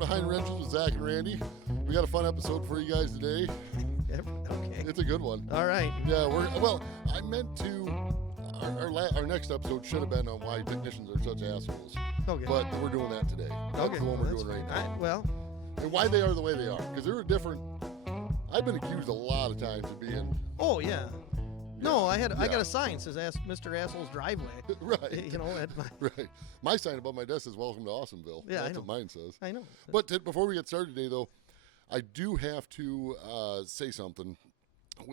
Behind Wrenches with Zach and Randy. We got a fun episode for you guys today. Okay. It's a good one. All right. Yeah, I meant to. Our next episode should have been on why technicians are such assholes. Okay. But we're doing that today. That's the one we're doing right now. Well, And why they are the way they are. Because they're a different. I've been accused a lot of times of being. oh yeah. No, I got a sign that says Mr. Asshole's driveway. Right. You know, at my, Right. My sign above my desk says "Welcome to Awesomeville." Yeah, That's I know. what mine says. I know. But before we get started today, though, I do have to say something.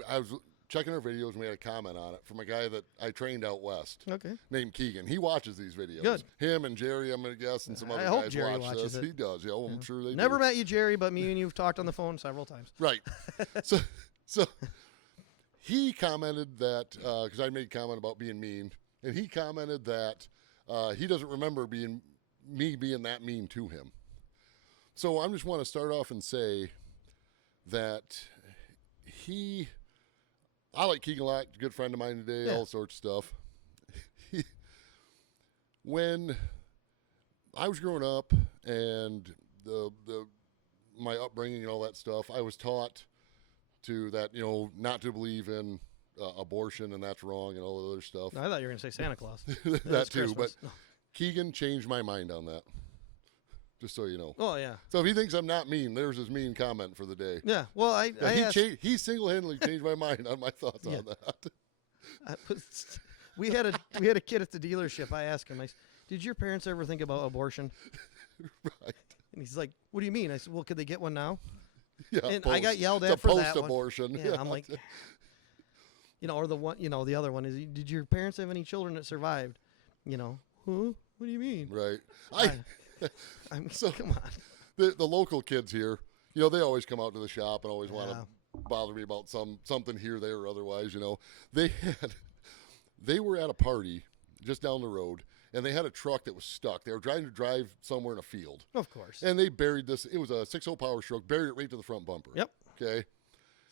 I was checking our videos and we had a comment on it from a guy that I trained out west. Okay. Named Keegan. He watches these videos. Good. Him and Jerry, I'm going to guess, and some other I hope guys Jerry watch watches this. it. He does. Yeah, well, I'm sure they Never do. met you, Jerry, but me and you've talked on the phone several times. Right. So he commented that, because I made a comment about being mean, and he commented that he doesn't remember me being that mean to him. So I just want to start off and say that I like Keegan a lot, a good friend of mine today, Yeah. all sorts of stuff. When I was growing up and my upbringing and all that stuff, I was taught not to believe in abortion and that's wrong and all the other stuff. I thought you were going to say Santa Claus. that It's too, Christmas. but Keegan changed my mind on that. Just so you know. Oh yeah. So if he thinks I'm not mean, there's his mean comment for the day. Yeah. Well, I asked, He single-handedly changed my mind on my thoughts on that. we had a kid at the dealership. I asked him, did your parents ever think about abortion? Right. And he's like, what do you mean? I said, well, could they get one now? Yeah. And I got yelled at it's for a that one. post-abortion. Yeah, I'm like, or the other one is, did your parents have any children that survived? Huh? What do you mean? Right. So come on. The local kids here, they always come out to the shop and always want to bother me about something here, there, or otherwise. They were at a party just down the road, and they had a truck that was stuck. They were trying to drive somewhere in a field. Of course. And they buried this. It was a 6.0 Power Stroke, buried it right to the front bumper. Yep. Okay.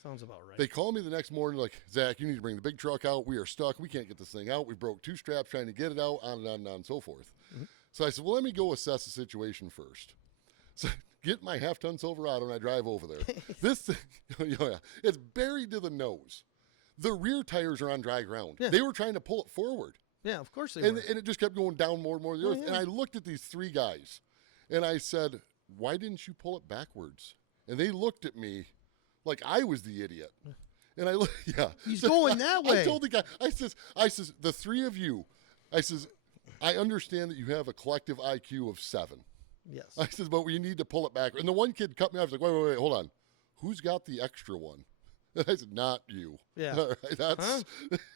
Sounds about right. They called me the next morning like, Zach, you need to bring the big truck out. We are stuck. We can't get this thing out. We broke 2 straps trying to get it out, on and on and on and so forth. Mm-hmm. So I said, well, let me go assess the situation first. So I get my half-ton Silverado and I drive over there. This thing, it's buried to the nose. The rear tires are on dry ground. Yeah. They were trying to pull it forward. Yeah, of course they And were. it just kept going down more and more to the earth. yeah. And I looked at these 3 guys and I said, why didn't you pull it backwards? And they looked at me like I was the idiot. And He's going that way. I told the guy, I says, the 3 of you, I understand that you have a collective IQ of 7. Yes. I says, but we need to pull it back. And the one kid cut me off. He's like, wait, hold on. Who's got the extra one? And I said, not you. Yeah. All right, that's,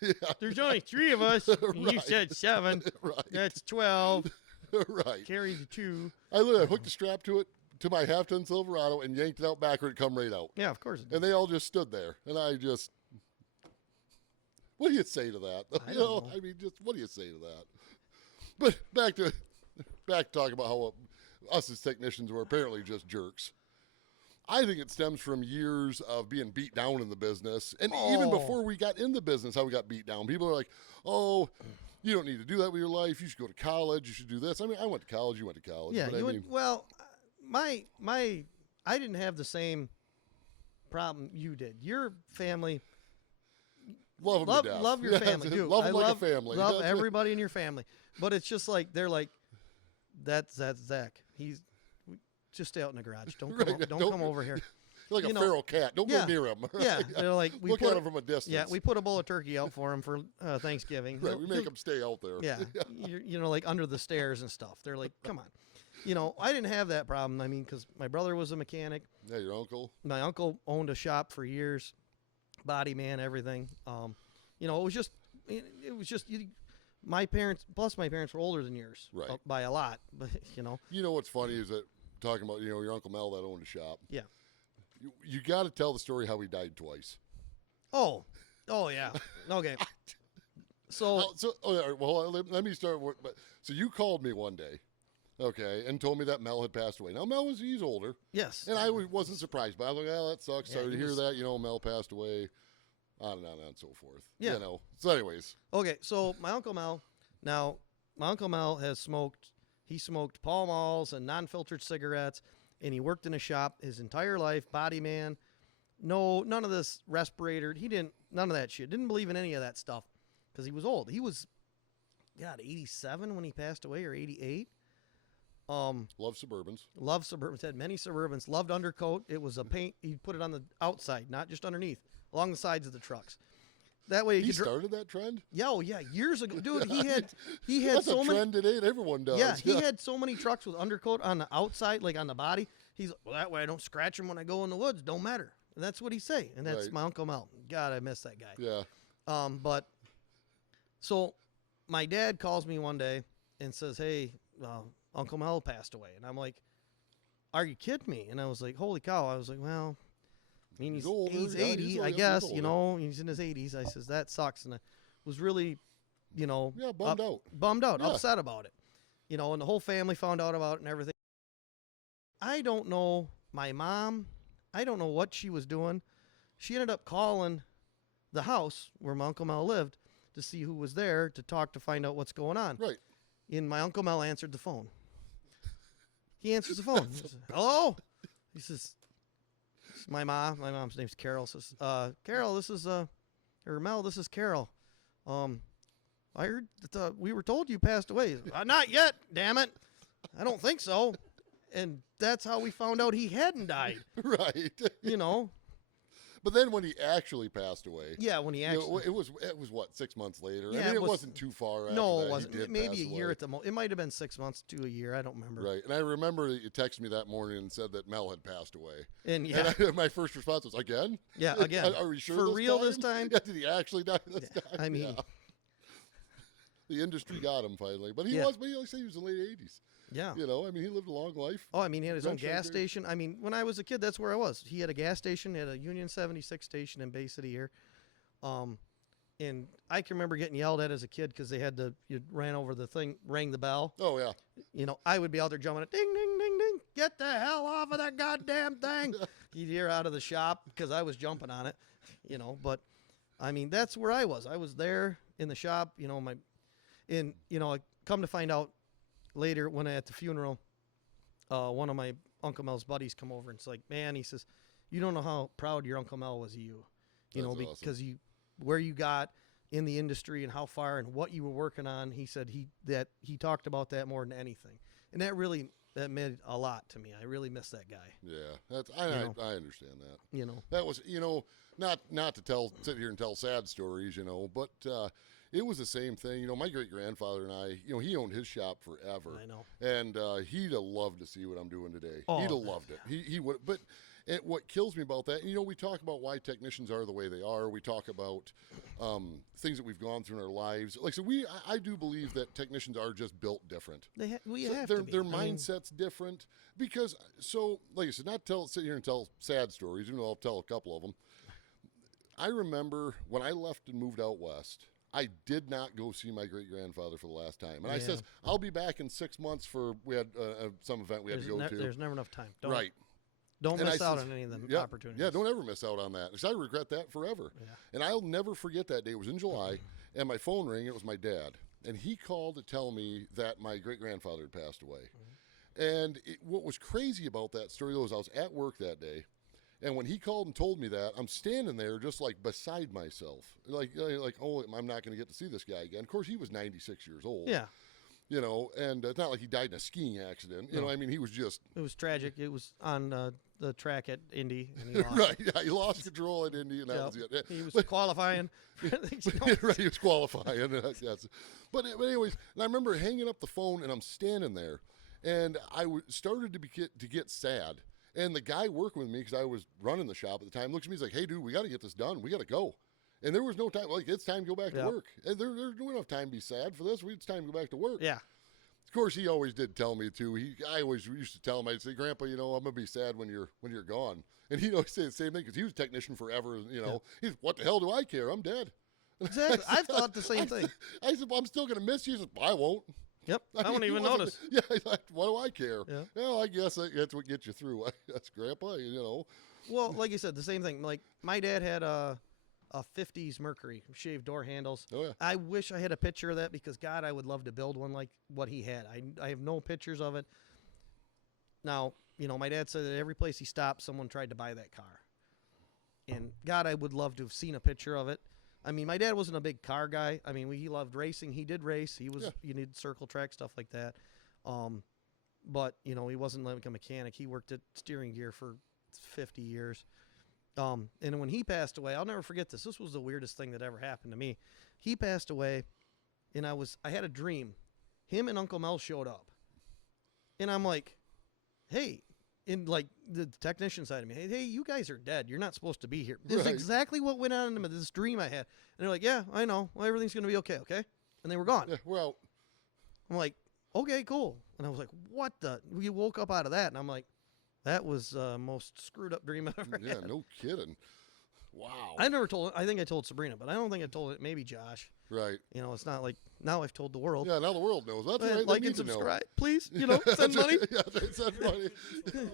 yeah, There's only 3 of us. And you Right. said 7. Right. That's 12. right. Carry the 2. I hooked the strap to it, to my half-ton Silverado, and yanked it out backward. It come right out. Yeah, of course. And they all just stood there. And I just, what do you say to that? I don't know. I mean, just what do you say to that? But back to talking about how us as technicians were apparently just jerks. I think it stems from years of being beat down in the business. And even before we got in the business, how we got beat down. People are like, oh, you don't need to do that with your life. You should go to college. You should do this. I mean, I went to college. You went to college. Yeah, But I didn't have the same problem you did. Your family, love them to death. love your family, dude. Love them like a family. Love everybody in your family. But it's just like they're like, that's Zach. He's just stay out in the garage. Don't come over here. You're like a feral cat. Don't go near him. Right? Yeah, they're like look at him from a distance. Yeah, we put a bowl of turkey out for him for Thanksgiving. Right, we make him stay out there. Yeah, like under the stairs and stuff. They're like, come on. I didn't have that problem. I mean, because my brother was a mechanic. Yeah, your uncle. My uncle owned a shop for years, body man, everything. It was just my parents. Plus, my parents were older than yours, right, by a lot. But You know what's funny is that talking about your Uncle Mel that owned a shop. Yeah. You got to tell the story how he died twice. Oh yeah. Okay. So let me start with. So you called me one day, okay, and told me that Mel had passed away. Now he's older. Yes. And I wasn't surprised, but I was like, oh, that sucks. Yeah, Sorry to hear that. Mel passed away. On and on and so forth. Yeah. So anyways. Okay, so my Uncle Mel. Now, my Uncle Mel he smoked Pall Malls and non-filtered cigarettes. and he worked in a shop his entire life, body man. No, none of this respirator. None of that shit. Didn't believe in any of that stuff because he was old. He was, God, 87 when he passed away, or 88. Love Suburbans. Loved Suburbans. Had many Suburbans. Loved undercoat. It was a paint. He'd put it on the outside, not just underneath, along the sides of the trucks. That way He started that trend? Yeah, oh yeah, years ago, dude. He had That's so a many. trend today. Everyone does. Yeah, he had so many trucks with undercoat on the outside, like on the body. He's like, well, that way I don't scratch him when I go in the woods. Don't matter. And that's what he say. And that's Right. my Uncle Mel. God, I miss that guy. Yeah. But so my dad calls me one day and says, "Hey, Uncle Mel passed away." And I'm like, "Are you kidding me?" And I was like, "Holy cow!" I was like, "Well, I mean, He's older. he's Yeah, 80, he's I older. guess. He's You know, he's in his 80s." I says, "That sucks," and I was really, Yeah, bummed out. Yeah. upset about it. You know, and the whole family found out about it and everything. I don't know my mom. I don't know what she was doing. She ended up calling the house where my Uncle Mel lived to see who was there to talk to find out what's going on. Right. And my Uncle Mel answered the phone. He answers the phone. He says, "Hello?" He says, "It's my mom. My mom's name's Carol." Says, "Carol, this is or Mel, this is Carol. I heard that we were told you passed away." "Not yet, damn it. I don't think so." And that's how we found out he hadn't died. Right. You know? But then when he actually passed away, Yeah, when he you actually. know, it was what, 6 months later? Yeah, I mean, it it was- wasn't too far after No, that. it He wasn't. did Maybe pass a year away. at the most. It might have been 6 months to a year. I don't remember. Right. And I remember that you texted me that morning and said that Mel had passed away. And yeah, And my first response was, again? yeah, again. Are we sure For this real time? this time? Yeah, did he actually die this time? I mean- Yeah. The industry got him finally. But he Yeah. was, but he like I say, he was in the late 80s. Yeah. You know, I mean, he lived a long life. Oh, I mean, he had his own Eventually gas did. station. I mean, when I was a kid, that's where I was. He had a gas station. He had a Union 76 station in Bay City here. And I can remember getting yelled at as a kid because you ran over the thing, rang the bell. Oh, yeah. You know, I would be out there jumping it, ding, ding, ding, ding. Get the hell off of that goddamn thing. You'd hear out of the shop because I was jumping on it, you know. But, I mean, that's where I was. I was there in the shop, you know, I come to find out later when at the funeral, one of my Uncle Mel's buddies come over and it's like, man, he says, you don't know how proud your Uncle Mel was of you. You know, That's awesome. because where you got in the industry and how far and what you were working on. He said he talked about that more than anything. And that meant a lot to me. I really miss that guy, Yeah. You know. I understand that. you know. That was, not to sit here and tell sad stories, but it was the same thing. My great grandfather and I, he owned his shop forever. I know. And he'd have loved to see what I'm doing today. Oh, He'd have man, loved it. He would. But what kills me about that, we talk about why technicians are the way they are. We talk about things that we've gone through in our lives. Like so, I do believe that technicians are just built different. We So have their to be. their I mean, mindset's different because like I said, sit here and tell sad stories. Even though I'll tell a couple of them. I remember when I left and moved out west. I did not go see my great grandfather for the last time, and I Yeah. says I'll be back in 6 months for we had some event we had to go to. There's never enough time. Right. Don't And miss I out says, on any of them Yeah, opportunities. yeah, don't ever miss out on that. 'Cause I regret that forever. Yeah. And I'll never forget that day. It was in July, and my phone rang. It was my dad, and he called to tell me that my great grandfather had passed away. And what was crazy about that story though is I was at work that day, and when he called and told me that, I'm standing there just like beside myself, like oh, I'm not going to get to see this guy again. Of course, he was 96 years old. Yeah. And it's not like he died in a skiing accident. No. I mean, he was just It was tragic. It was on the track at Indy, and he lost. right. Yeah, he lost control at Indy, and that was it. He was qualifying. Right, he was qualifying. Yes. But anyways, and I remember hanging up the phone, and I'm standing there, and I started to get sad. And the guy working with me, because I was running the shop at the time, looks at me. He's like, "Hey, dude, we got to get this done. We got to go." And there was no time. Like it's time to go back to Yep. work. And there's no enough time to be sad for this. It's time to go back to work. Yeah. Of course, he always did tell me too. I always used to tell him, I'd say, "Grandpa, I'm gonna be sad when you're gone." And he'd always say the same thing because he was a technician forever. He's, "What the hell do I care? I'm dead." Exactly. I've thought the same thing. I said, "Well, I'm still gonna miss you." He said, "I won't." Yep. I mean, won't he even wasn't- notice. Yeah, he's like, what do I care? Yeah. Well, I guess that's what gets you through. That's Grandpa, Well, like you said, the same thing. Like my dad had a 50s Mercury shaved door handles. Oh yeah. I wish I had a picture of that because God, I would love to build one like what he had. I have no pictures of it. Now, my dad said that every place he stopped, someone tried to buy that car. And God, I would love to have seen a picture of it. I mean, my dad wasn't a big car guy. I mean, he loved racing. He did race. He was, you need circle track, stuff like that. But, he wasn't like a mechanic. He worked at steering gear for 50 years. And when he passed away, I'll never forget this. This was the weirdest thing that ever happened to me. He passed away, and I had a dream. Him and Uncle Mel showed up. And I'm like, hey, in like the technician side of me, hey, you guys are dead. You're not supposed to be here. This is exactly what went on in this dream I had. And they're like, yeah, I know. Well, everything's going to be okay, okay? And they were gone. Yeah, well, I'm like, okay, cool. And I was like, what the? We woke up out of that, and I'm like, that was the most screwed up dream I've ever had. Yeah, no kidding. Wow. I never told. I think I told Sabrina, but I don't think I told it. Maybe Josh. Right. It's not like now I've told the world. Yeah, now the world knows. That's right. Like and subscribe, please. Send money. Yeah, they send money.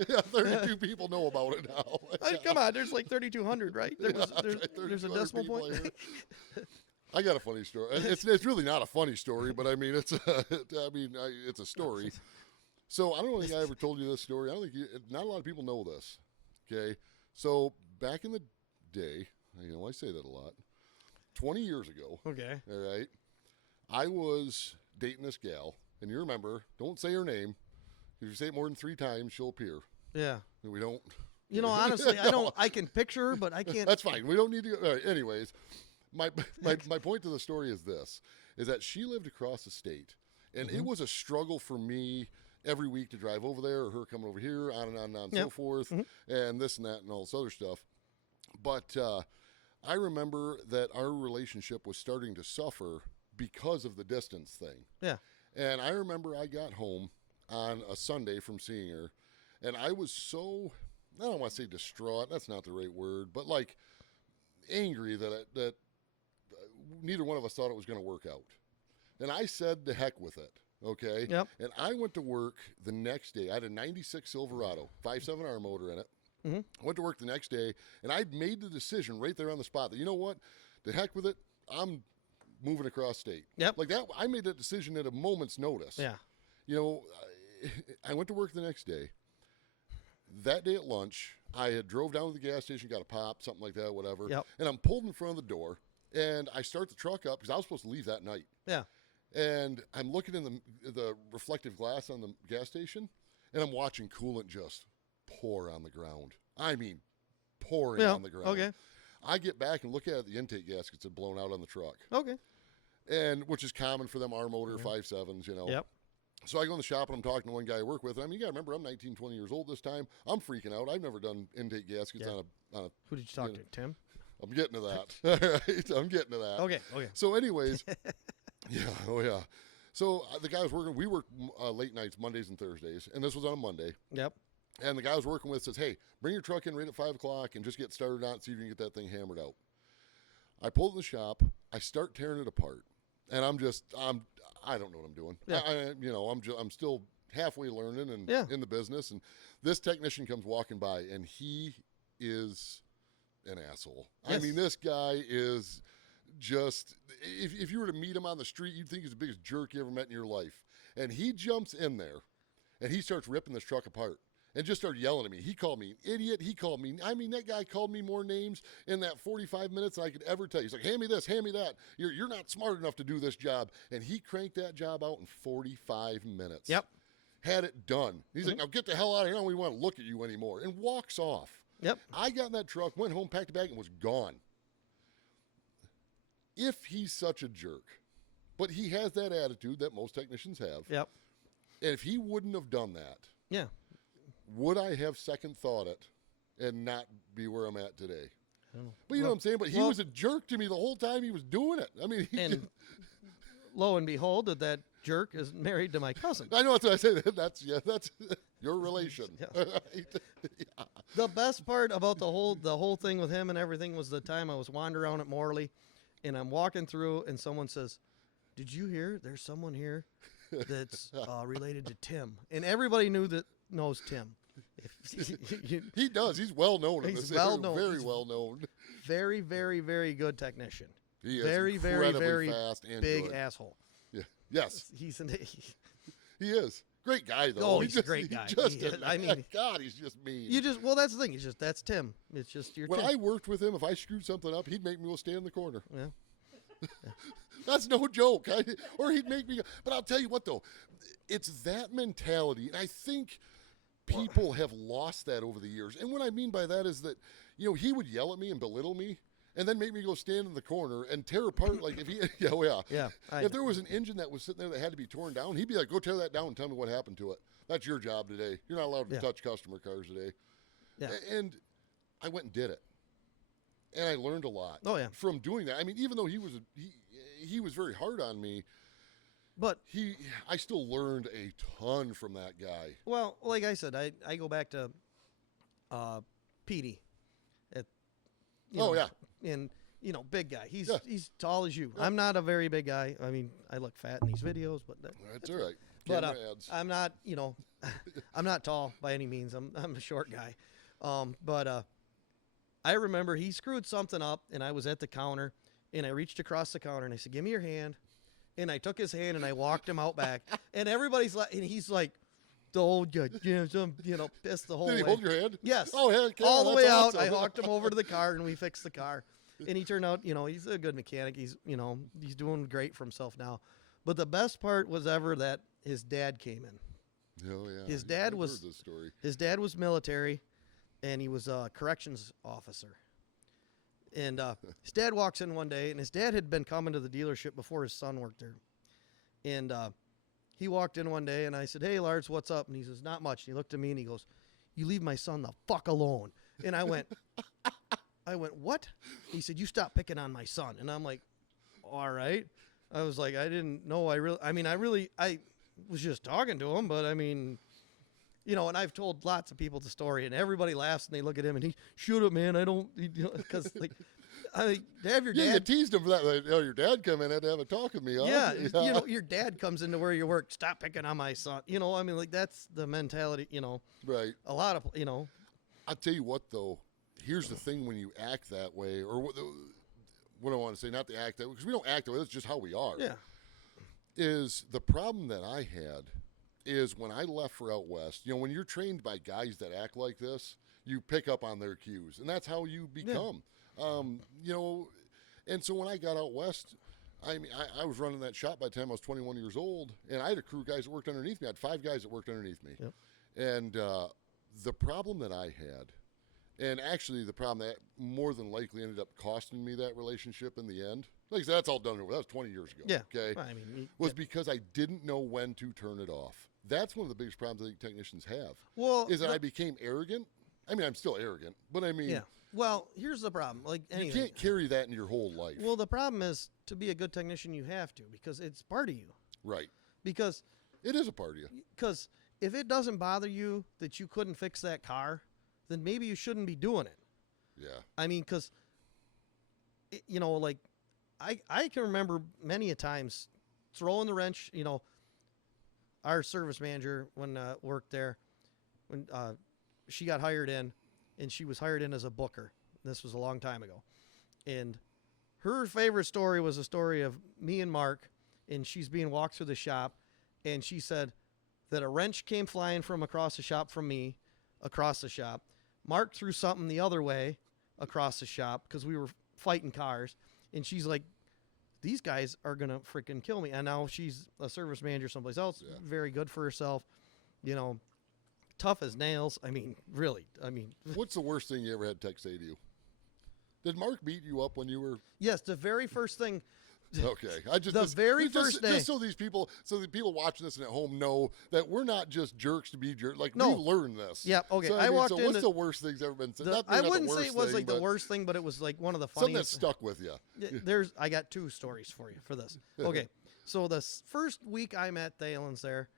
Yeah, 32 people know about it now. Come on, there's like 3,200, right? There's a 3,200 decimal people point. here. I got a funny story. It's really not a funny story, but I mean it's a story. So I don't think I ever told you this story. I don't think not a lot of people know this. Okay, so back in the day, I say that a lot. 20 years ago. Okay. All right. I was dating this gal, and you remember, don't say her name. If you say it more than 3 times, she'll appear. Yeah. And we don't. Honestly, I don't. I can picture her, but I can't. That's fine. We don't need to. All right, anyways, my point to the story is this: is that she lived across the state, and it was a struggle for me every week to drive over there, or her coming over here, on and on and on, so forth, and this and that and all this other stuff. But I remember that our relationship was starting to suffer because of the distance thing. Yeah. And I remember I got home on a Sunday from seeing her, and I was so, I don't want to say distraught, that's not the right word, but like angry that neither one of us thought it was going to work out. And I said, the heck with it, okay? Yep. And I went to work the next day. I had a 96 Silverado, 5.7R motor in it. Mm-hmm. I went to work the next day, and I'd made the decision right there on the spot that, you know what, the heck with it, I'm moving across state. Yep. Like that, I made that decision at a moment's notice. Yeah. I went to work the next day. That day at lunch, I had drove down to the gas station, got a pop, something like that, whatever. Yep. And I'm pulled in front of the door, and I start the truck up because I was supposed to leave that night. Yeah. And I'm looking in the reflective glass on the gas station, and I'm watching coolant just pour on the ground. I mean, pouring on the ground. Okay. I get back and look at it, the intake gaskets had blown out on the truck. Okay. And which is common for them R motor 5.7s, Yep. So I go in the shop and I'm talking to one guy I work with. I mean, you got to remember, I'm 19, 20 years old this time. I'm freaking out. I've never done intake gaskets on a. Who did you talk to, Tim? I'm getting to that. All right, I'm getting to that. Okay. So, anyways, yeah. So the guy was working. We work late nights, Mondays and Thursdays, and this was on a Monday. Yep. And the guy I was working with says, "Hey, bring your truck in right at 5 o'clock and just get started on it. See if you can get that thing hammered out." I pull it in the shop. I start tearing it apart, and I don't know what I'm doing. Yeah. I'm still halfway learning and in the business. And this technician comes walking by, and he is an asshole. Yes. I mean, this guy is just, if you were to meet him on the street, you'd think he's the biggest jerk you ever met in your life. And he jumps in there, and he starts ripping this truck apart. And just started yelling at me. He called me an idiot. That guy called me more names in that 45 minutes than I could ever tell you. He's like, hand me this, hand me that. You're not smart enough to do this job. And he cranked that job out in 45 minutes. Yep. Had it done. He's like, now get the hell out of here. I don't even want to look at you anymore. And walks off. Yep. I got in that truck, went home, packed a bag, and was gone. If he's such a jerk, but he has that attitude that most technicians have. Yep. And if he wouldn't have done that. Yeah. Would I have second thought it and not be where I'm at today? But you know what I'm saying? But he was a jerk to me the whole time he was doing it. I mean, and lo and behold, that jerk is married to my cousin. I know that's what I said. That's your relation. Yes. Right? Yeah. The best part about the whole thing with him and everything was the time I was wandering around at Morley, and I'm walking through, and someone says, "Did you hear? There's someone here that's related to Tim," and everybody knows Tim. He does. He's well known in He's this well area. known. Very He's well known. Very, very, very good technician. He is very, very, incredibly very fast and big good. asshole. Yeah. Yes, He's he is. Great guy though. Oh, he's a great guy. Just He is. I mean, God, he's just mean. well, that's the thing. That's Tim. It's just your when Tim. I worked with him, if I screwed something up, he'd make me go stand in the corner. Yeah. That's no joke. Or he'd make me. But I'll tell you what, though, it's that mentality, and I think people have lost that over the years. And what I mean by that is that, he would yell at me and belittle me, and then make me go stand in the corner and tear apart. Like if he, Yeah. if there was an engine that was sitting there that had to be torn down, he'd be like, "Go tear that down and tell me what happened to it. That's your job today. You're not allowed to Yeah. touch customer cars today." Yeah. And I went and did it, and I learned a lot. Oh, yeah. From doing that. I mean, even though he was very hard on me, But I still learned a ton from that guy. well, like I said, I go back to Petey. Yeah. And big guy. He's Yeah. he's tall as you. I'm not a very big guy. I mean, I look fat in these videos, but That's all right. But Camera ads. I'm not, I'm not tall by any means. I'm a short guy. But I remember he screwed something up, and I was at the counter, and I reached across the counter, and I said, "Give me your hand," and I took his hand, and I walked him out back, and everybody's like, and he's like, "The old guy, pissed the whole Did he way." hold your hand? Yes. Oh, heck yeah, all the that's way out. awesome. I hawked him over to the car, and we fixed the car. And he turned out, he's a good mechanic. He's, he's doing great for himself now. But the best part was ever that his dad came in. Oh yeah. His dad I've was- heard this story. His dad was military, and he was a corrections officer. And his dad walks in one day, and his dad had been coming to the dealership before his son worked there. And he walked in one day, and I said, "Hey, Lars, what's up?" And he says, "Not much." And he looked at me, and he goes, "You leave my son the fuck alone." And I went, "What?" He said, "You stop picking on my son." And I'm like, "All right." I was like, I didn't know. I was just talking to him, but I mean, and I've told lots of people the story, and everybody laughs and they look at him and he, "Shut up, man. I don't," because like, to have your Yeah, you dad. teased him for that. Like, your dad come in, had to have a talk with me. Huh? Yeah, your dad comes into where you work. "Stop picking on my son." I mean, like that's the mentality. Right. A lot of I'll tell you what, though. Here's the thing: when you act that way, or what I want to say, not to act that way, because we don't act that way. That's just how we are. Yeah. Is the problem that I had is when I left for out west. When you're trained by guys that act like this, you pick up on their cues, and that's how you become. And so when I got out west, I mean, I was running that shop by the time I was 21 years old, and I had a crew of guys that worked underneath me. I had 5 guys that worked underneath me. Yep. And the problem that I had, and actually the problem that more than likely ended up costing me that relationship in the end, like I said, that's all done over. That was 20 years ago. Yeah. Okay. I mean, Was because I didn't know when to turn it off. That's one of the biggest problems I think technicians have. well, Is that I became arrogant. I mean, I'm still arrogant, but I mean, yeah. Well, here's the problem. Like you anything. can't carry that in your whole life. Well, the problem is to be a good technician, you have to because it's part of you. Right. Because It is a part of you. if it doesn't bother you that you couldn't fix that car, then maybe you shouldn't be doing it. Yeah. I mean, because like I can remember many a times throwing the wrench. Our service manager when worked there, when she got hired in, and she was hired in as a booker. This was a long time ago, and her favorite story was a story of me and Mark, and she's being walked through the shop, and she said that a wrench came flying from across the shop from me, across the shop. Mark threw something the other way across the shop because we were fighting cars, and she's like, "These guys are gonna freaking kill me." And now she's a service manager someplace else, Yeah. very good for herself, tough as nails. I mean, really. I mean, What's the worst thing you ever had Tech say to you? Did Mark beat you up when you were yes, the very first thing. okay? I just The just- very just- first day. just so the people watching this and at home know that we're not just jerks to be jerks. Like No. we learned this. Yeah, okay. So, I walked so in what's the- the worst thing's ever been said? Not I maybe not wouldn't the say worst it was thing, like the but worst thing, but it was like one of the something that funniest. stuck with you. I got 2 stories for you for this. Okay, so the first week I'm at Thalen's there,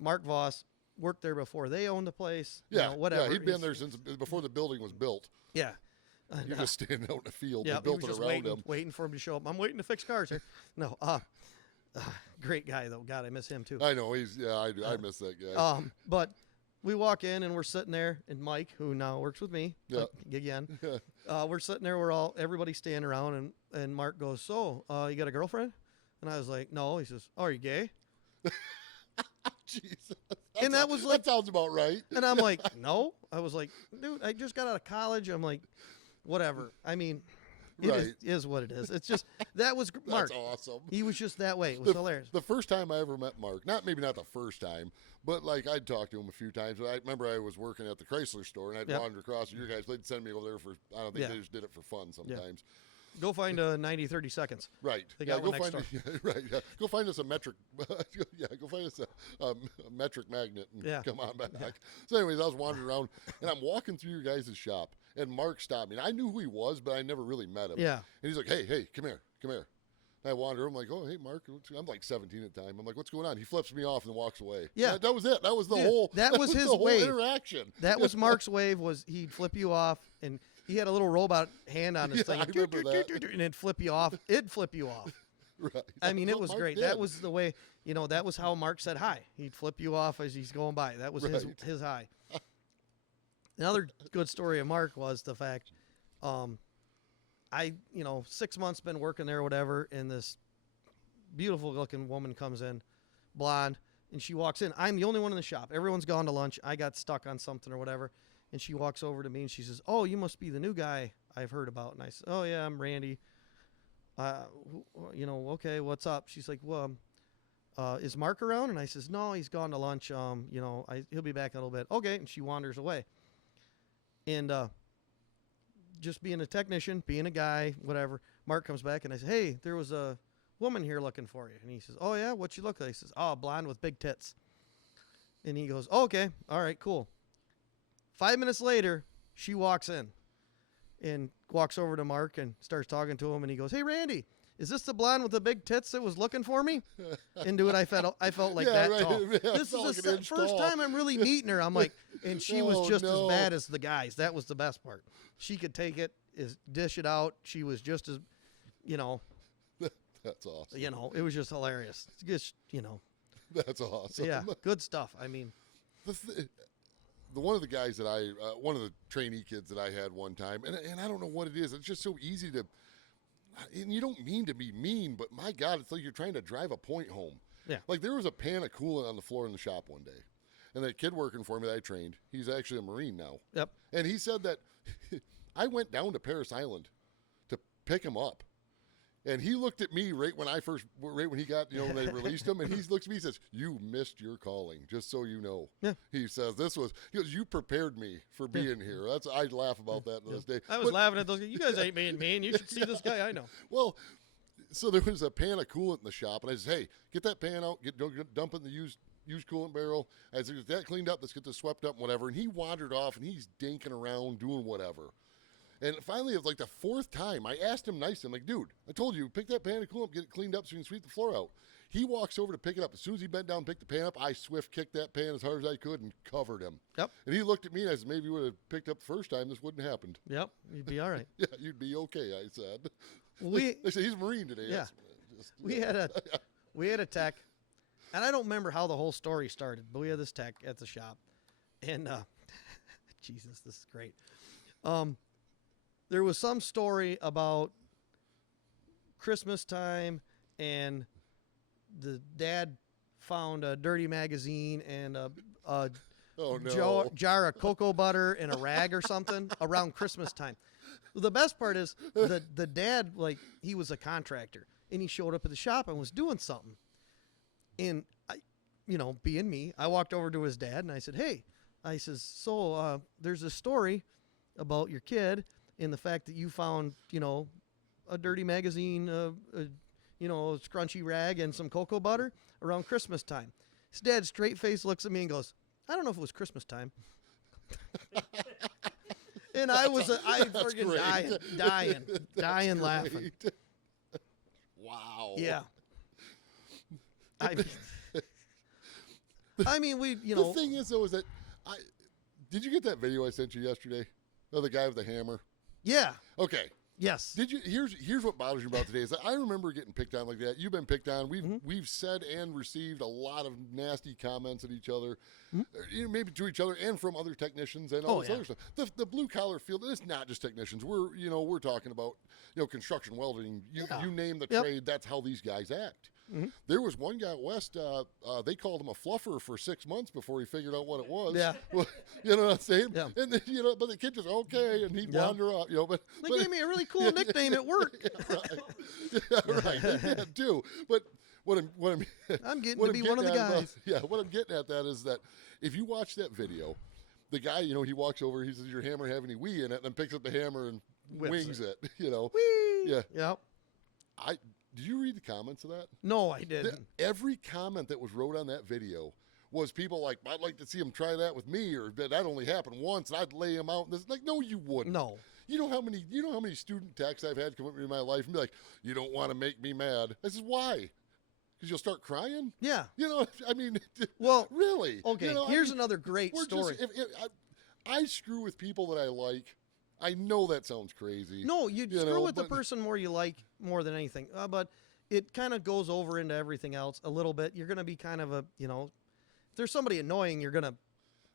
Mark Voss worked there before they owned the place. Yeah, whatever. Yeah, he'd been He's- there since before the building was built. Yeah. And, You're just standing out in the field. yeah, They he built was it just around him. waiting for him to show up. I'm waiting to fix cars here. No, great guy though. God, I miss him too. I know I miss that guy. But we walk in and we're sitting there, and Mike, who now works with me, Yeah. again, we're sitting there. Everybody's standing around, and Mark goes, "So, you got a girlfriend?" And I was like, "No." He says, "Oh, are you gay?" Jesus. And that was like, that sounds about right. and I'm like, no. I was like, dude, I just got out of college. I'm like, whatever. I mean, it Right. is what it is. It's just, that was Mark. That's awesome. He was just that way. It was hilarious. The first time I ever met Mark, maybe not the first time, but like I'd talked to him a few times. I remember I was working at the Chrysler store and I'd Yep. wander across. And your guys, they'd send me over there for, I don't think Yeah. they just did it for fun sometimes. Go find 90, 30 seconds. Right. They got go one next find right. Yeah. Go find us a metric. Yeah. Go find us a metric magnet and Yeah. come on back. So, anyways, I was wandering around and I'm walking through your guys' shop and Mark stopped me. And I knew who he was, but I never really met him. Yeah. And he's like, "Hey, come here." And I wander. I'm like, "Oh, hey, Mark." I'm like 17 at the time. I'm like, "What's going on?" He flips me off and then walks away. Yeah. That was it. That was the Yeah, whole. that was his the whole wave. interaction. That was Mark's wave. Was he'd flip you off, and he had a little robot hand on his Yeah, thing, I remember that. and it'd flip you off. It'd flip you off. Right. I mean, That's it what was Mark great. did. That was the way. That was how Mark said hi. He'd flip you off as he's going by. That was Right. his hi. Another good story of Mark was the fact, I 6 months been working there or whatever, and this beautiful looking woman comes in, blonde, and she walks in. I'm the only one in the shop. Everyone's gone to lunch. I got stuck on something or whatever, and she walks over to me and she says, "Oh, you must be the new guy I've heard about." And I said, "Oh yeah, I'm Randy. Okay, what's up?" She's like, "Well, is Mark around?" And I says, "No, he's gone to lunch. He'll be back in a little bit." Okay, and she wanders away. And just being a technician, being a guy, whatever, Mark comes back and I say, "Hey, there was a woman here looking for you." And he says, "Oh yeah, what she look like?" He says, "Oh, blonde with big tits." And he goes, "Oh, okay, all right, cool." 5 minutes later, she walks in and walks over to Mark and starts talking to him. And he goes, "Hey, Randy, is this the blonde with the big tits that was looking for me?" And dude, I felt like Yeah, that right. tall. Yeah, I This felt is like the an inch first tall. time I'm really meeting her. I'm like, and she was Oh, just no. as bad as the guys. That was the best part. She could take it, dish it out. She was just as, That's awesome. it was just hilarious. It's just, That's awesome. yeah, good stuff. I mean, The one of the guys that one of the trainee kids that I had one time, and I don't know what it is. It's just so easy to, and you don't mean to be mean, but my God, it's like you're trying to drive a point home. Yeah. Like there was a pan of coolant on the floor in the shop one day, and that kid working for me that I trained, he's actually a Marine now. yep. And he said that I went down to Paris Island to pick him up. And he looked at me right when he got, when they released him, and he looks at me and says, "You missed your calling, just so you know." Yeah. He says, he goes, "You prepared me for being here." I laugh about that to this day. I was laughing at those guys. You guys ain't being mean. You should see this guy I know. Well, so there was a pan of coolant in the shop, and I said, "Hey, get that pan out, dump it in the used coolant barrel." I said, "Get that cleaned up, let's get this swept up and whatever." And he wandered off, and he's dinking around, doing whatever. And finally, it was like the fourth time, I asked him nicely, I'm like, "Dude, I told you, pick that pan of coolant, get it cleaned up so you can sweep the floor out." He walks over to pick it up. As soon as he bent down and picked the pan up, I swift kicked that pan as hard as I could and covered him. Yep. And he looked at me and I said, "Maybe you would have picked up the first time, this wouldn't have happened." Yep. You'd be all right. "Yeah, you'd be okay," I said. We They said, "He's a Marine today." Yeah. Just, we had a tech, and I don't remember how the whole story started, but we had this tech at the shop, and Jesus, this is great. There was some story about Christmas time, and the dad found a dirty magazine and a oh no. jar of cocoa butter and a rag or something around Christmas time. The best part is the dad, like, he was a contractor, and he showed up at the shop and was doing something. And I, being me, I walked over to his dad and I said, "Hey," I says, "So there's a story about your kid and the fact that you found, a dirty magazine, a scrunchy rag and some cocoa butter around Christmas time." His dad, straight face, looks at me and goes, "I don't know if it was Christmas time." And I That's freaking great. dying laughing. Great. Wow. Yeah. I mean, we, The thing is, though, is that did you get that video I sent you yesterday of the guy with the hammer? yeah, Okay. yes. Did you? Here's what bothers me about today is that I remember getting picked on like that. You've been picked on. We've said and received a lot of nasty comments at each other, maybe to each other and from other technicians and all this other stuff. The blue collar field. It's not just technicians. We're talking about construction, welding. You name the Yep. trade. That's how these guys act. Mhm. There was one guy out west. They called him a fluffer for 6 months before he figured out what it was. Yeah. Well, you know what I'm saying? Yeah. And then, but the kid just okay, and he'd Yeah. wander off. But They gave me a really cool nickname at work. yeah, right. They did too. But what I'm I'm getting what to I'm be one of the getting at guys. what I'm getting at that is that if you watch that video, the guy, he walks over, he says, "Your hammer have any wee in it?" and then picks up the hammer and Whips wings it. Whee! Yeah. Yep. Did you read the comments of that? No, I didn't. Every comment that was wrote on that video was people like, "I'd like to see him try that with me," or "That only happened once, and I'd lay him out." And this, like, no, you wouldn't. No. You know how many student texts I've had come up in my life and be like, "You don't want to make me mad." I says, "Why?" Because you'll start crying. Yeah. I mean, Well, really. okay, here's another great we're story. Just, if I screw with people that I like. I know that sounds crazy. No, you screw know, with the but- person more you like more than anything. But it kind of goes over into everything else a little bit. You're going to be kind of if there's somebody annoying, you're going to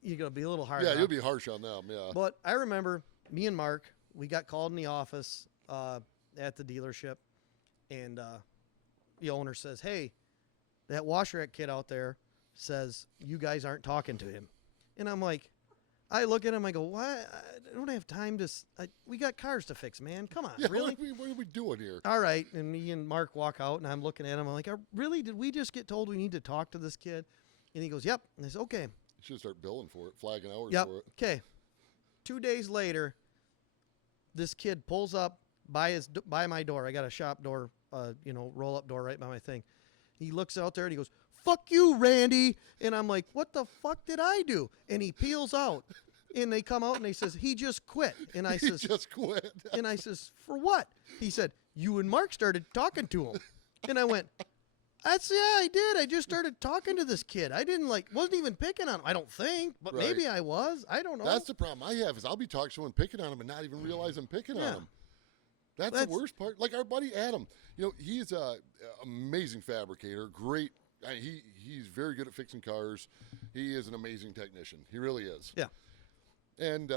be a little hard. Yeah, you'll be harsh on them. Yeah. But I remember me and Mark, we got called in the office at the dealership, and the owner says, "Hey, that Washerette kid out there says you guys aren't talking to him." And I'm like, I look at him, I go, "What? I don't have time to. We got cars to fix, man. Come on, Yeah, really?" what are we doing here? All right. And me and Mark walk out, and I'm looking at him. I'm like, "Really? Did we just get told we need to talk to this kid?" And he goes, "Yep." And I said, "Okay." You should start billing for it, flagging hours Yep. for it. Okay. 2 days later, this kid pulls up by my door. I got a shop door, roll up door right by my thing. He looks out there and he goes, "Fuck you, Randy." And I'm like, "What the fuck did I do?" And he peels out, and they come out and they says, "He just quit." And I He says, just quit. and I says, "For what?" He said, "You and Mark started talking to him." And I went, "Yeah, I did. I just started talking to this kid. I didn't wasn't even picking on him. I don't think, but Right. maybe I was. I don't know." That's the problem I have is I'll be talking to someone picking on him and not even realize I'm picking on Yeah. him. That's That's- the worst part. Like our buddy Adam, he's a amazing fabricator. Great. He's very good at fixing cars. He is an amazing technician. He really is. Yeah. And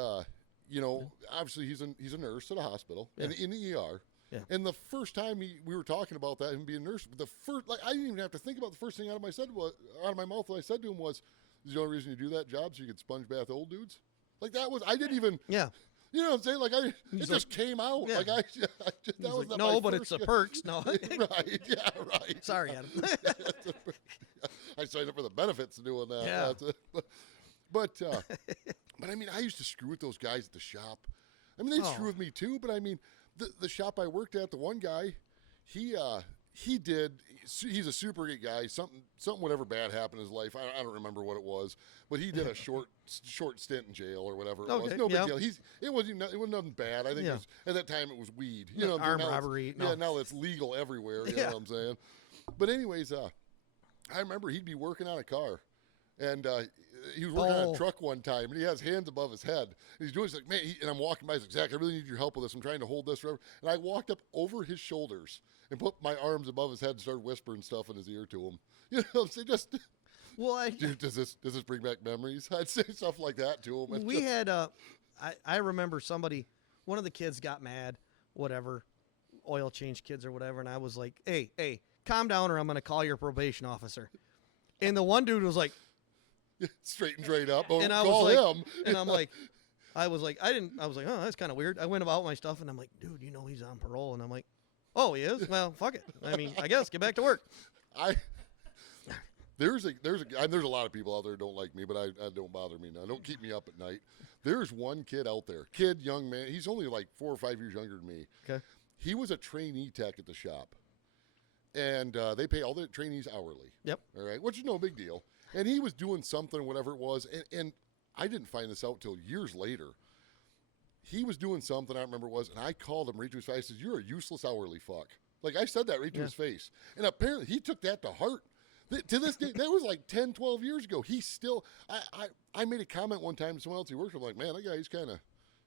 obviously he's a nurse at a hospital Yeah. in the ER. Yeah. And the first time we were talking about that, him being a nurse, I didn't even have to think about the first thing out of my mouth. What I said to him was, "Is the only reason you do that job so you could sponge bath old dudes?" Like that was I didn't even. Yeah. You know what I'm saying? Like it He's just came out. Yeah. Like I just, that He's was like, not "No, my but it's first- the perks." No. right. Yeah. Right. Sorry, Adam. I signed up for the benefits of doing that. Yeah. That's it. But I mean, I used to screw with those guys at the shop. I mean, they'd Oh. screw with me too. But I mean, the shop I worked at, the one guy, he's a super good guy. Something whatever bad happened in his life. I don't remember what it was, but he did a short stint in jail or whatever it was. Okay, No big yeah. deal. It wasn't nothing bad. I think Yeah. at that time it was weed. Yeah, What I'm saying? armed Now it's- robbery, Yeah, no. now it's legal everywhere. You Yeah. know what I'm saying? But anyways, I remember he'd be working on a car, and he was working on Oh. a truck one time, and he has hands above his head. And he's doing this like, man, and I'm walking by. He's like, "Zach, I really need your help with this. I'm trying to hold this forever." And I walked up over his shoulders and put my arms above his head and started whispering stuff in his ear to him. You know what I'm saying? Just, Well, dude, does this bring back memories? I'd say stuff like that to him. and we just- had I remember one of the kids got mad, whatever, oil change kids or whatever, and I was like, hey, calm down or I'm going to call your probation officer. And the one dude was like, straight and straight up. Oh, and I call was like, him. and I'm like, I was like, oh, that's kind of weird. I went about my stuff and I'm like, dude, he's on parole. And I'm like, oh, he is? Well, fuck it. I mean, I guess get back to work. There's a lot of people out there who don't like me, but I don't bother me now. Don't keep me up at night. There's one kid out there, young man. He's only like 4 or 5 years younger than me. Okay. He was a trainee tech at the shop, and they pay all the trainees hourly. Yep. All right, which is no big deal. And he was doing something, whatever it was, and I didn't find this out till years later. He was doing something, I don't remember what it was, and I called him right to his face. I said, "You're a useless hourly fuck." Like, I said that right to his face. And apparently he took that to heart. To this day, that was like 10, 12 years ago. He still, I made a comment one time to someone else he worked with. I'm like, "Man, that guy, he's kind of,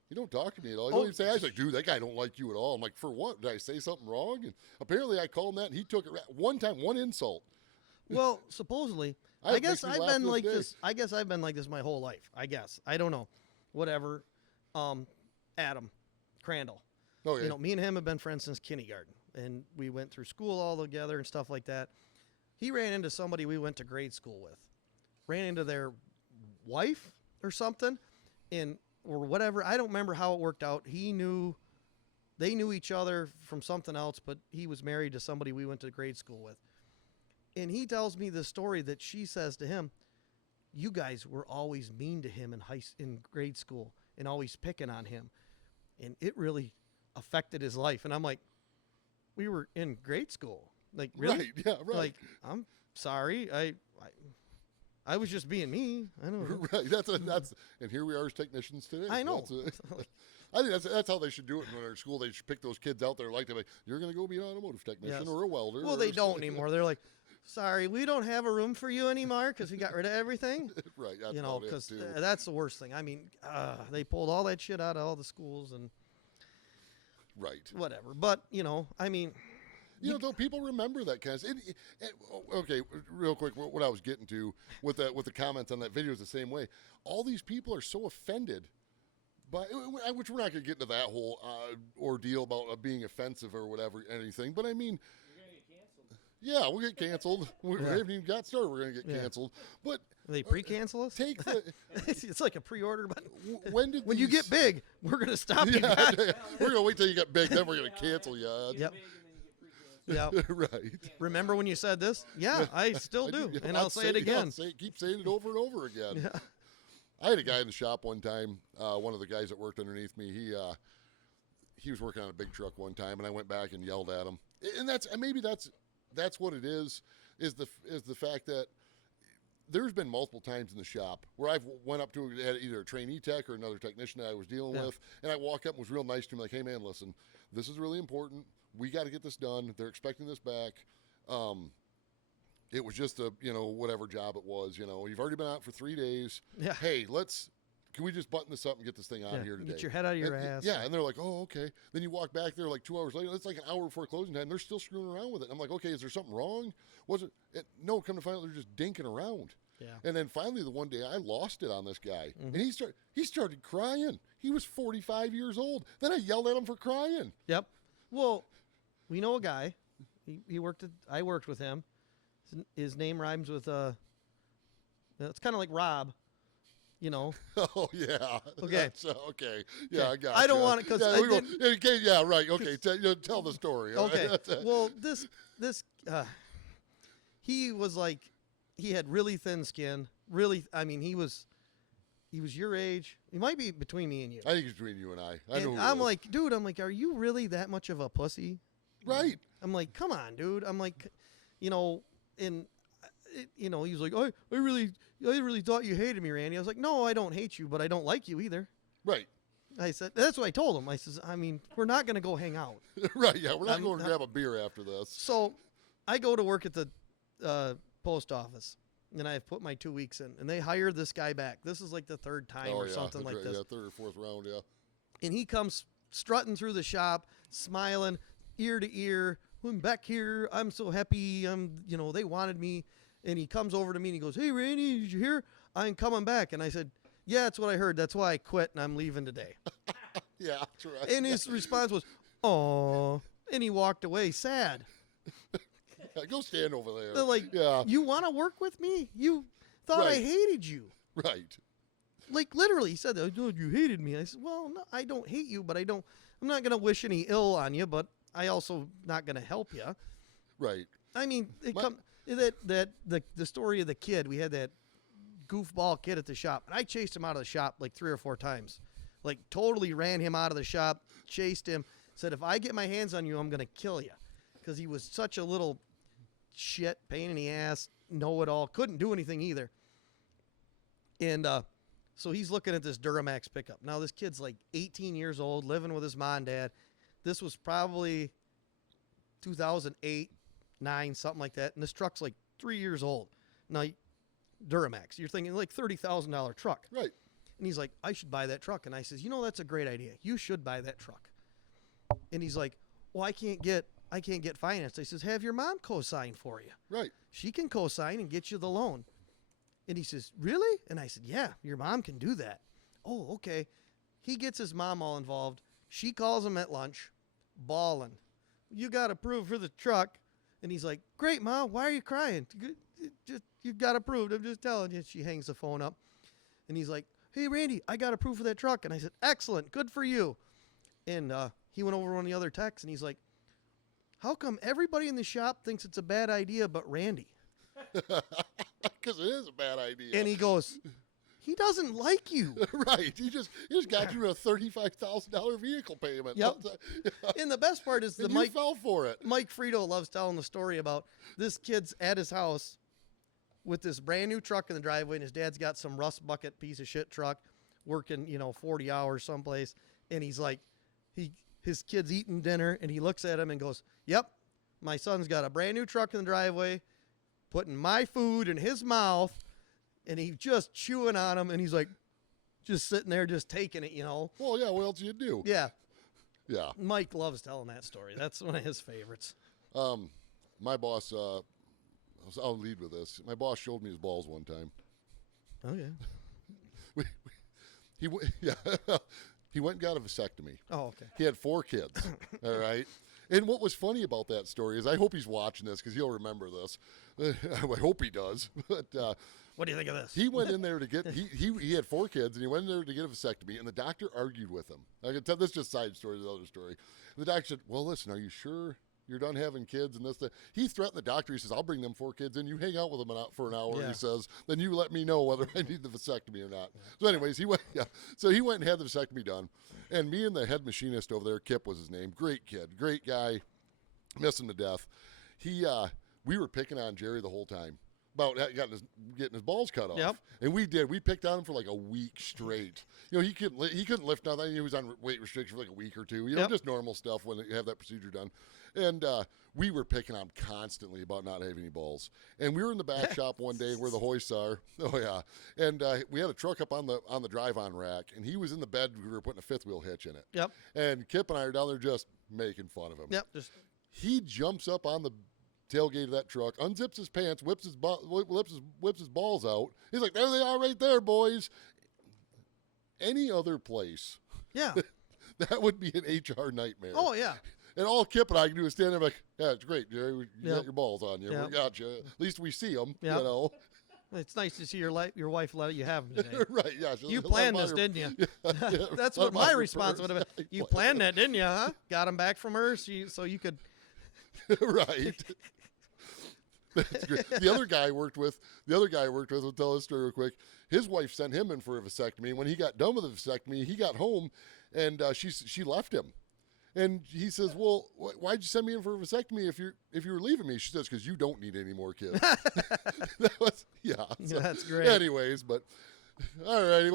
you don't talk to me at all." I don't even say, I was like, "Dude, that guy don't like you at all." I'm like, "For what? Did I say something wrong?" And apparently I called him that, and he took it one time, one insult. Well, supposedly, It I guess makes me I've laugh been to like this day. this. I guess I've been like this my whole life. I guess I don't know, whatever. Adam Crandall. Oh, yeah. Me and him have been friends since kindergarten, and we went through school all together and stuff like that. He ran into somebody we went to grade school with. Ran into their wife or something, or whatever. I don't remember how it worked out. They knew each other from something else, but he was married to somebody we went to grade school with. And he tells me the story that she says to him, "You guys were always mean to him in grade school and always picking on him." And it really affected his life. And I'm like, we were in grade school. Like, really? Right, yeah, right. Like, I'm sorry. I was just being me. I don't know. Right, and here we are as technicians today. I know. I think that's how they should do it in their school. They should pick those kids out there like you're going to go be an automotive technician Yes. or a welder. Well, they don't anymore. They're like, sorry, we don't have a room for you anymore because we got rid of everything. Right, that's You know, about it, because too. that's the worst thing. I mean, they pulled all that shit out of all the schools and Right. whatever. But, I mean, Though people remember that kind of stuff. Okay, real quick, what I was getting to with the comments on that video is the same way. All these people are so offended by, which we're not going to get into that whole ordeal about being offensive or whatever, anything. But I mean, yeah, we'll get canceled. We haven't even got started. We're going to get canceled. But they pre-cancel us. take the It's like a pre-order button. when did When you these- get big, we're gonna stop you. Yeah, guys. we're going to wait till you get big, then we're going to cancel you. Yep. Yeah. Right. Remember when you said this? Yeah, I still do, and I'll say it again. Keep saying it over and over again. Yeah. I had a guy in the shop one time. One of the guys that worked underneath me. He was working on a big truck one time, and I went back and yelled at him. And maybe that's what it is the fact that there's been multiple times in the shop where I've went up to either a trainee tech or another technician that I was dealing with, and I walk up and was real nice to him, like, "Hey man, listen, this is really important. We got to get this done. They're expecting this back. It was just a, whatever job it was. You've already been out for 3 days. Yeah. Hey, can we just button this up and get this thing out of here today? Get your head out of your And- ass. Yeah, and they're like, "Oh, okay." Then you walk back there like 2 hours later. It's like an hour before closing time. They're still screwing around with it. I'm like, "Okay, is there something wrong? Was it?" No, come to find out they're just dinking around. Yeah. And then finally, the one day I lost it on this guy, Mm-hmm. and he started crying. He was 45 years old. Then I yelled at him for crying. Yep. Well, we know a guy. I worked with him. His name rhymes with it's kind of like Rob. Oh yeah. Okay. That's, okay. Yeah, I got. I don't want it 'cause I didn't- Yeah, right. Okay. Tell the story. all Okay. right? Well, this he was like, he had really thin skin. Really, I mean, he was your age. He might be between me and you. I think it's between you and I. I know. And who it I'm is. like, dude, are you really that much of a pussy? right. I'm like, come on, dude. I'm like, and he was like, I really thought you hated me, Randy. I was like, no, I don't hate you, but I don't like you either. Right. I said, that's what I told him. I says, I mean, we're not going to go hang out. Right. Yeah. We're not I'm going to not- grab a beer after this. So I go to work at the post office, and I've put my 2 weeks in, and they hired this guy back. This is like the third time or something like this. Yeah, third or fourth round. Yeah. And he comes strutting through the shop, smiling, ear to ear. I'm back here. I'm so happy. They wanted me. And he comes over to me and he goes, "Hey, Randy, did you hear? I'm coming back." And I said, "Yeah, that's what I heard. That's why I quit and I'm leaving today." Yeah. That's right. And his response was, "Aw." And he walked away sad. Yeah, go stand over there. They're like, yeah. "You want to work with me? You thought I Right. hated you." Right. Like, literally, he said that. "Oh, you hated me." I said, "Well, no, I don't hate you, but I'm not going to wish any ill on you, but I also not going to help you." Right. I mean, the story of the kid. We had that goofball kid at the shop, and I chased him out of the shop like 3 or 4 times. Like, totally ran him out of the shop, chased him, said, "If I get my hands on you, I'm going to kill you." Because he was such a little shit, pain in the ass, know-it-all, couldn't do anything either. And so he's looking at this Duramax pickup. Now, this kid's like 18 years old, living with his mom and dad. This was probably 2008, 9, something like that. And this truck's like 3 years old. Now, Duramax, you're thinking like $30,000 truck. Right. And he's like, "I should buy that truck." And I says, "That's a great idea. You should buy that truck." And he's like, "Well, I can't get financed." I says, "Have your mom co-sign for you. Right. She can co-sign and get you the loan." And he says, "Really?" And I said, "Yeah, your mom can do that." "Oh, okay." He gets his mom all involved. She calls him at lunch, bawling. "You got approved for the truck. And he's like, great, Mom, why are you crying? Just you got approved. I'm just telling you. She hangs the phone up. And he's like, hey, Randy, I got approved for that truck. And I said, excellent, good for you. And he went over one of the other texts, and he's like, how come everybody in the shop thinks it's a bad idea but Randy? Because it is a bad idea. And he goes, he doesn't like you. Right. He just got you a $35,000 vehicle payment. Yep. And the best part is And you fell for it. Mike Frito loves telling the story about this kid's at his house with this brand new truck in the driveway, and his dad's got some rust bucket piece of shit truck working, 40 hours someplace. And he's like, his kid's eating dinner, and he looks at him and goes, yep, my son's got a brand new truck in the driveway, putting my food in his mouth, and he's just chewing on him, and he's like, just sitting there, just taking it, Well, yeah, what else do you do? Yeah. Yeah. Mike loves telling that story. That's one of his favorites. My boss, I'll lead with this. My boss showed me his balls one time. Okay. He went and got a vasectomy. Oh, okay. He had 4 kids. All right. And what was funny about that story is I hope he's watching this because he'll remember this. I hope he does. But What do you think of this? he went in there to get he had 4 kids, and he went in there to get a vasectomy, and the doctor argued with him. I can tell this is just side story to the other story. The doctor said, well, listen, are you sure you're done having kids and this, that? He threatened the doctor. He says, I'll bring them 4 kids in. You hang out with them for an hour. Yeah. He says, then you let me know whether I need the vasectomy or not. So anyways, he went, So he went and had the vasectomy done. And me and the head machinist over there, Kip was his name, great kid, great guy, miss him to death. We were picking on Jerry the whole time about getting his balls cut off. Yep. And we did. We picked on him for like a week straight. He couldn't lift nothing. He was on weight restriction for like a week or 2. Yep. Just normal stuff when you have that procedure done. And we were picking on him constantly about not having any balls. And we were in the back shop one day where the hoists are. Oh yeah. And we had a truck up on the drive-on rack, and he was in the bed. We were putting a 5th wheel hitch in it. Yep. And Kip and I are down there just making fun of him. Yep. Just He jumps up on the tailgate of that truck, unzips his pants, whips his balls out. He's like, there they are right there, boys. Any other place, yeah. that would be an HR nightmare. Oh yeah. And all Kip and I can do is stand there like, yeah, it's great, Jerry. You Yep. got your balls on you. Yep. We got you. At least we see them, Yep. It's It's nice to see your wife let you have them today. right, yeah. You planned this, didn't you? Yeah, That's let what my her response first. would have been. You planned that, didn't you? Huh? Got them back from her, so you could. Right. That's great. The other guy I worked with, will tell this story real quick. His wife sent him in for a vasectomy. When he got done with the vasectomy, he got home, and she left him. And he says, well, why'd you send me in for a vasectomy if you were leaving me? She says, because you don't need any more kids. So, That's great. anyways, but all righty.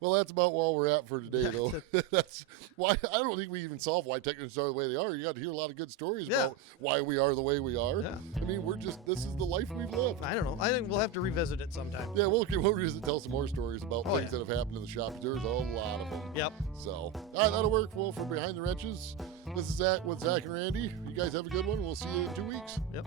Well, that's about all we're at for today, though. That's why I don't think we even solved why technicians are the way they are. You got to hear a lot of good stories about why we are the way we are. Yeah. I mean, this is the life we've lived. I don't know. I think we'll have to revisit it sometime. Yeah, we'll revisit, tell some more stories about things that have happened in the shop. There's a lot of them. Yep. So that'll work. Well, from Behind the Wrenches, this is Zach with Zach and Randy. You guys have a good one. We'll see you in 2 weeks. Yep.